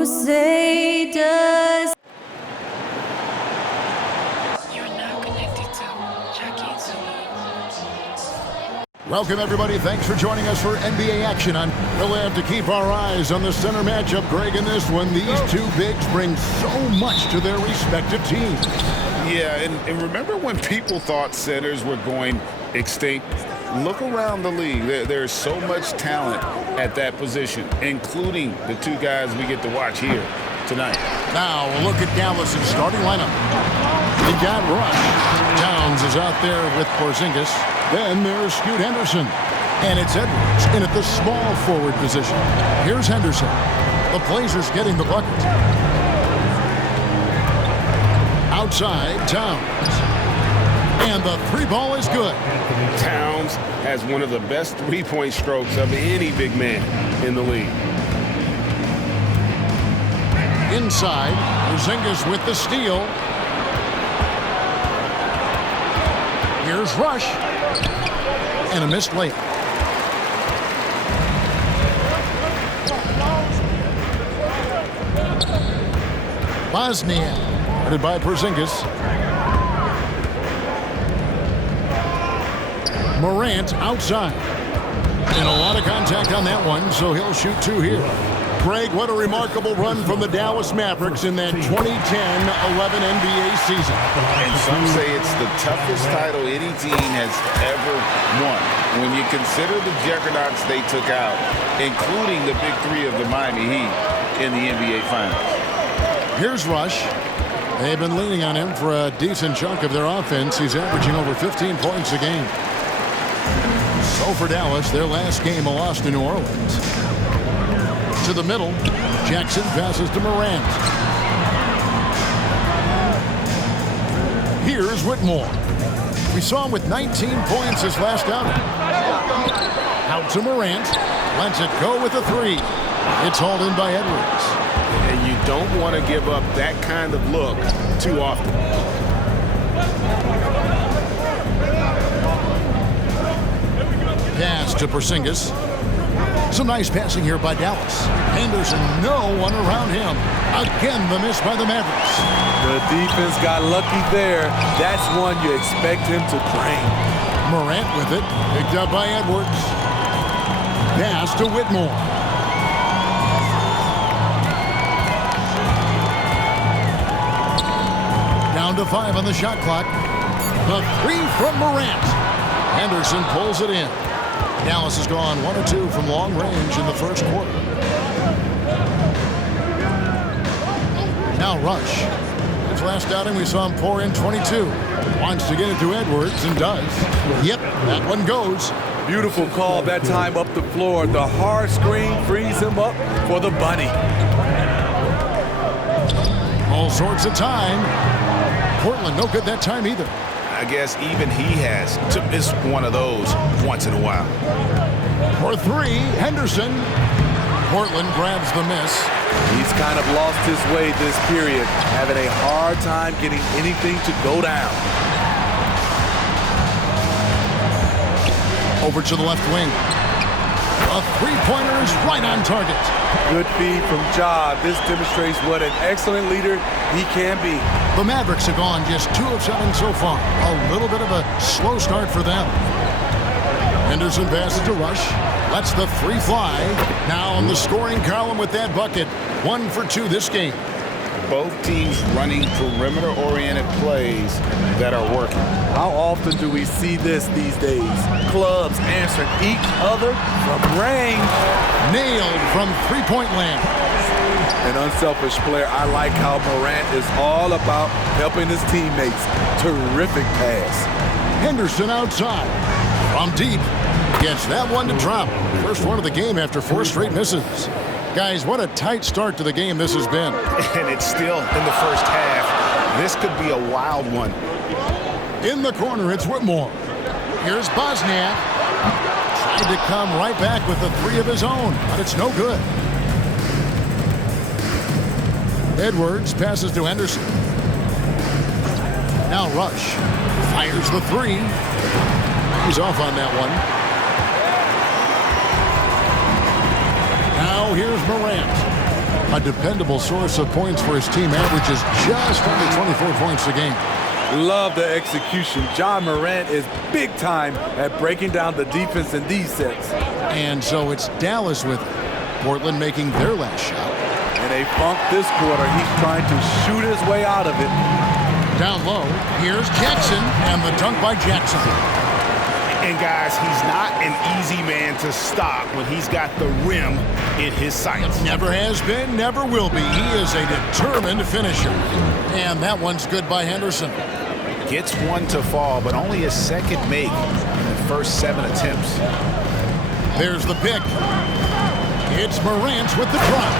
Crusaders. Welcome, everybody. Thanks for joining us for NBA action. We'll have to keep our eyes on the center matchup, Greg, in this one. These two bigs bring so much to their respective teams. Yeah, and remember when people thought centers were going extinct? Look around the league. There's so much talent at that position, including the two guys we get to watch here tonight. Now, a look at Dallas' starting lineup. They got Rush. Towns is out there with Porzingis. Then there's Scoot Henderson. And it's Edwards in at the small forward position. Here's Henderson. The Blazers getting the bucket. Outside, Towns. And the three ball is good. Towns has one of the best three-point strokes of any big man in the league. Inside, Porzingis with the steal. Here's Rush. And a missed layup. Bosnia, guarded by Porzingis. Morant outside. And a lot of contact on that one, so he'll shoot two here. Greg, what a remarkable run from the Dallas Mavericks in that 2010-11 NBA season. And some say it's the toughest title any team has ever won. When you consider the juggernauts they took out, including the big three of the Miami Heat in the NBA Finals. Here's Rush. They've been leaning on him for a decent chunk of their offense. He's averaging over 15 points a game. So for Dallas, their last game a loss to New Orleans. To the middle, Jackson passes to Morant. Here's Whitmore. We saw him with 19 points his last outing. Out to Morant. Lets it go with a three. It's hauled in by Edwards. And you don't want to give up that kind of look too often. Pass to Porzingis. Some nice passing here by Dallas. Henderson, no one around him. Again, the miss by the Mavericks. The defense got lucky there. That's one you expect him to drain. Morant with it. Picked up by Edwards. Pass to Whitmore. Down to 5 on the shot clock. The three from Morant. Henderson pulls it in. Dallas has gone 1 of 2 from long range in the first quarter. Now Rush. His last outing we saw him pour in 22. Wants to get it to Edwards and does. Yep, that one goes. Beautiful call that time up the floor. The hard screen frees him up for the bunny. All sorts of time. Portland no good that time either. I guess even he has to miss one of those once in a while. For three, Henderson. Portland grabs the miss. He's kind of lost his way this period, having a hard time getting anything to go down. Over to the left wing. A three-pointer is right on target. Good feed from Ja. This demonstrates what an excellent leader he can be. The Mavericks have gone just 2 of 7 so far. A little bit of a slow start for them. Henderson passes to Rush. Lets the three fly. Now on the scoring column with that bucket. 1 for 2 this game. Both teams running perimeter-oriented plays that are working. How often do we see this these days? Clubs answering each other from range. Nailed from three-point land. An unselfish player. I like how Morant is all about helping his teammates. Terrific pass. Henderson outside. From deep. Gets that one to drop. First one of the game after 4 straight misses. Guys, what a tight start to the game this has been. And it's still in the first half. This could be a wild one. In the corner, it's Whitmore. Here's Bosniak. Tried to come right back with the three of his own, but it's no good. Edwards passes to Henderson. Now Rush fires the three. He's off on that one. Now here's Morant. a dependable source of points for his team, averages just under 24 points a game. Love the execution. Ja Morant is big time at breaking down the defense in these sets. And so it's Dallas with it. Portland making their last shot. In a funk this quarter, he's trying to shoot his way out of it. Down low, here's Jackson, and the dunk by Jackson. And guys, he's not an easy man to stop when he's got the rim in his sights. Never has been, never will be. He is a determined finisher. And that one's good by Henderson. Gets one to fall, but only his second make in the first 7 attempts. There's the pick. It's Morant with the drop.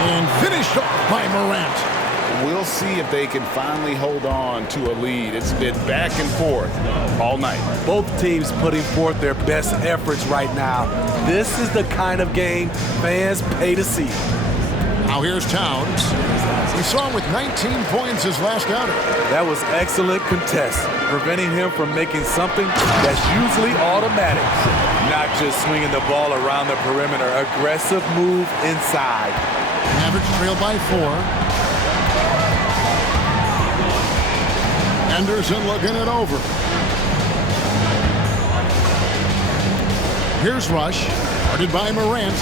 And finished off by Morant. We'll see if they can finally hold on to a lead. It's been back and forth all night. Both teams putting forth their best efforts right now. This is the kind of game fans pay to see. Now here's Towns. We saw him with 19 points his last outing. That was excellent contest, preventing him from making something that's usually automatic. Not just swinging the ball around the perimeter. Aggressive move inside. Mavericks trail by 4. Henderson looking it over. Here's Rush, guarded by Morant.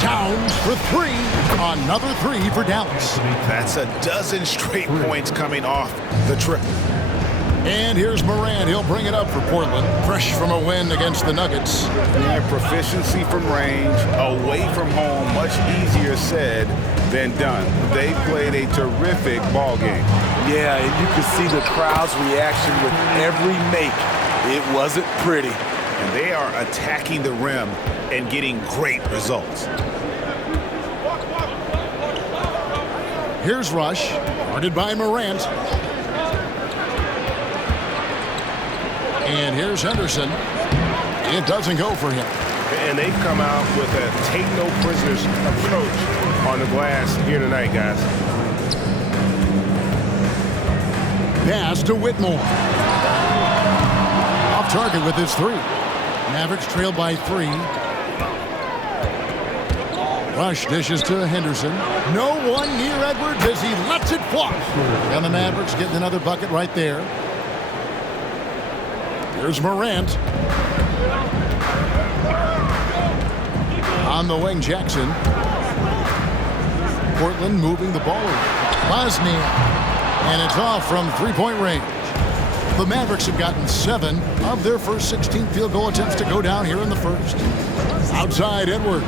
Towns for 3. Another 3 for Dallas. That's a dozen straight points coming off the triple. And here's Morant. He'll bring it up for Portland. Fresh from a win against the Nuggets. Yeah, proficiency from range, away from home, much easier said than done. They played a terrific ball game. Yeah, and you can see the crowd's reaction with every make. It wasn't pretty. And they are attacking the rim and getting great results. Here's Rush, guarded by Morant. And here's Henderson. It doesn't go for him. And they've come out with a take-no-prisoners approach on the glass here tonight, guys. Pass to Whitmore. Off target with his 3. Mavericks trail by 3. Rush dishes to Henderson. No one near Edwards as he lets it fly. And the Mavericks getting another bucket right there. Here's Morant. On the wing, Jackson. Portland moving the ball over. Bosnia. And it's off from 3-point range. The Mavericks have gotten 7 of their first 16 field goal attempts to go down here in the first. Outside Edwards.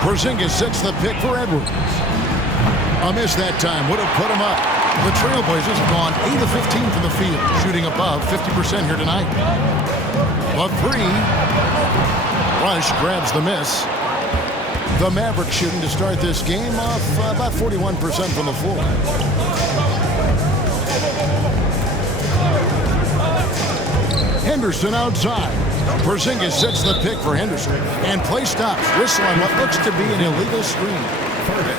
Porzingis sets the pick for Edwards. A miss that time would have put him up. The Trailblazers have gone 8 of 15 from the field, shooting above 50% here tonight. A 3. Rush grabs the miss. The Mavericks shooting to start this game off about 41% from the floor. Henderson outside. Porzingis sets the pick for Henderson. And play stops. Whistle on what looks to be an illegal screen.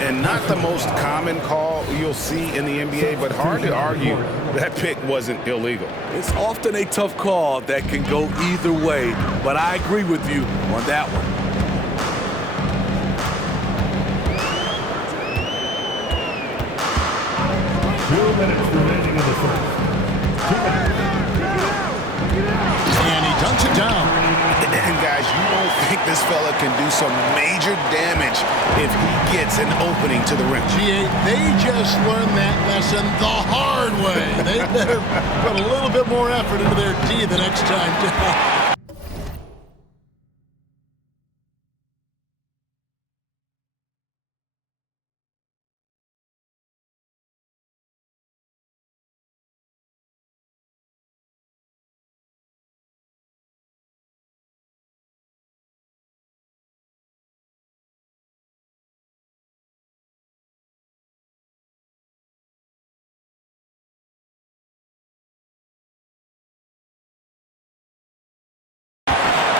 And not the most common call you'll see in the NBA, but hard to argue that pick wasn't illegal. It's often a tough call that can go either way, but I agree with you on that one. 2 minutes remaining in the first. 2 minutes. And he dunks it down. And guys, you don't think this fella can do some major damage if he gets an opening to the rim. G8, they just learned that lesson the hard way. They better put a little bit more effort into their D the next time.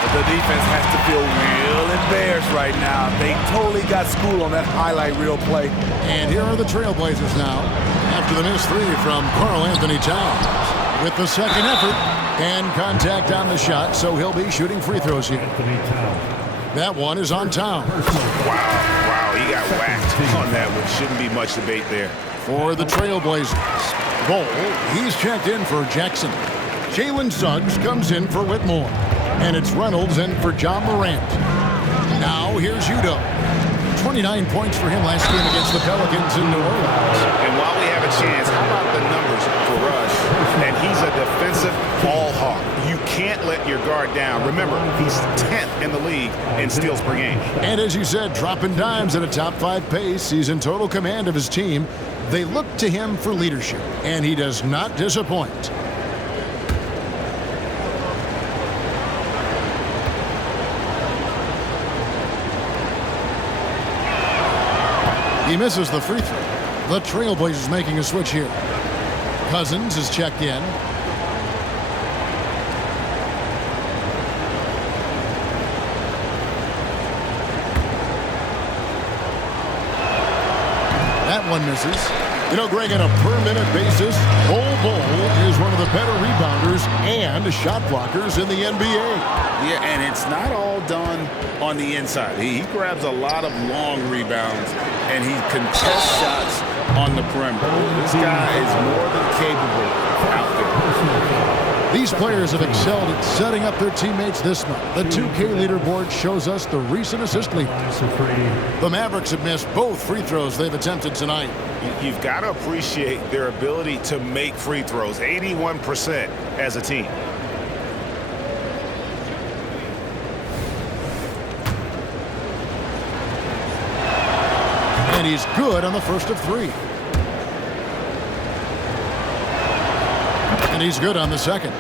The defense has to feel real embarrassed right now. They totally got schooled on that highlight reel play. And here are the Trailblazers now. After the missed 3 from Karl-Anthony Towns. With the second effort and contact on the shot, so he'll be shooting free throws here. That one is on Towns. Wow, he got whacked on that one. Shouldn't be much debate there. For the Trailblazers, Bol, he's checked in for Jackson. Jalen Suggs comes in for Whitmore. And it's Reynolds in for John Morant. Now here's Udoh. 29 points for him last game against the Pelicans in New Orleans. And while we have a chance, how about the numbers for Rush? And he's a defensive ball hawk. You can't let your guard down. Remember, he's 10th in the league in steals per game. And as you said, dropping dimes at a top 5 pace. He's in total command of his team. They look to him for leadership, and he does not disappoint. He misses the free throw. The Trailblazers making a switch here. Cousins is checked in. That one misses. You know, Greg, on a per-minute basis, Bol is one of the better rebounders and shot blockers in the NBA. Yeah, and it's not all done on the inside. He grabs a lot of long rebounds, and he contests shots on the perimeter. This guy is more than capable out there. These players have excelled at setting up their teammates this month. The 2K leaderboard shows us the recent assist leaders. The Mavericks have missed both free throws they've attempted tonight. You've got to appreciate their ability to make free throws. 81% as a team. And he's good on the first of 3. And he's good on the second.